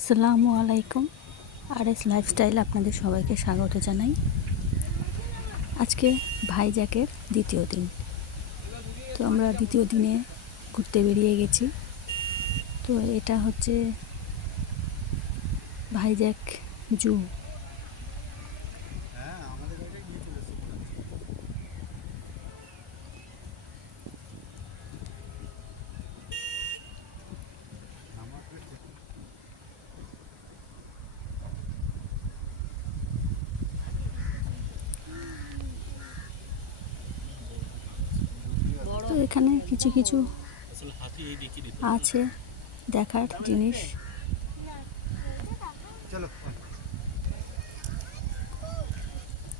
আসসালামু আলাইকুম। RS lifestyle আপনাদের সবাইকে স্বাগত জানাই। আজকে ভাইজ্যাকের দ্বিতীয় দিন। তো আমরা দ্বিতীয় দিনে ঘুরতে বেরিয়ে গেছি। তো এটা হচ্ছে ভাইজ্যাক জু। তো এখানে কিছু কিছু আছে দেখার জিনিস।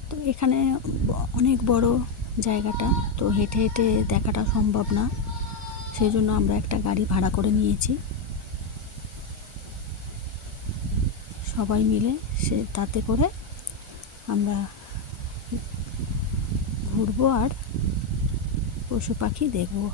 তো এখানে অনেক বড় জায়গাটা, তো হেঁটে হেঁটে দেখাটা সম্ভব না, সেই জন্য আমরা একটা গাড়ি ভাড়া করে নিয়েছি। সবাই মিলে তাতে করে আমরা ঘুরবো আর পশু পাখি দেখবো।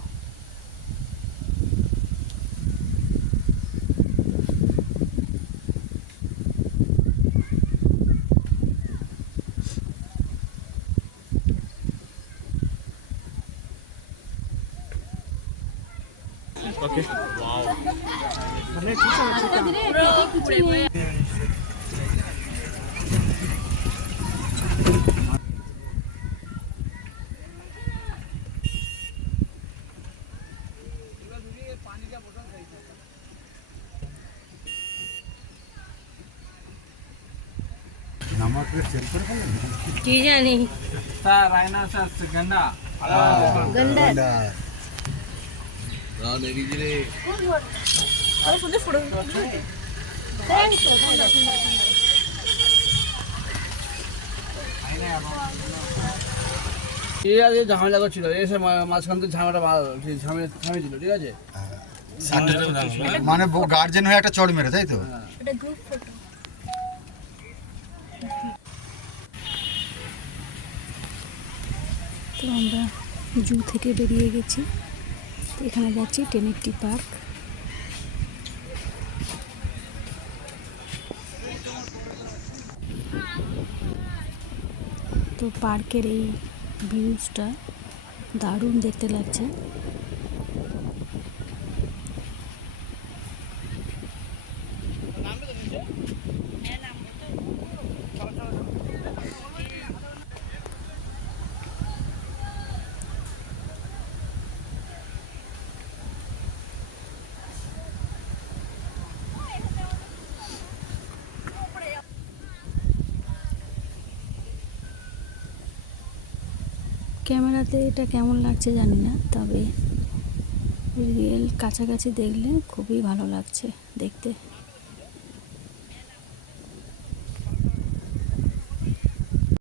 Okay. Wow. কি জানি স্যার রাইনোসরাস গন্ডা গন্ডা এই আগে ঝামেলা করছিল, এসে মাঝখান থেকে ঝামেলা থামেছিল, ঠিক আছে। মানে গার্জেন হয়ে একটা চড় মেরে, তাই তো? তো আমরা জু থেকে বেরিয়ে গেছি। তো এখানে যাচ্ছি টেনেকটি পার্ক। তো পার্কের এই ভিউজটা দারুণ দেখতে লাগছে। ক্যামেরাতে এটা কেমন লাগছে জানি না, তবে রিয়েল কাছাকাছি দেখলে খুবই ভালো লাগছে দেখতে।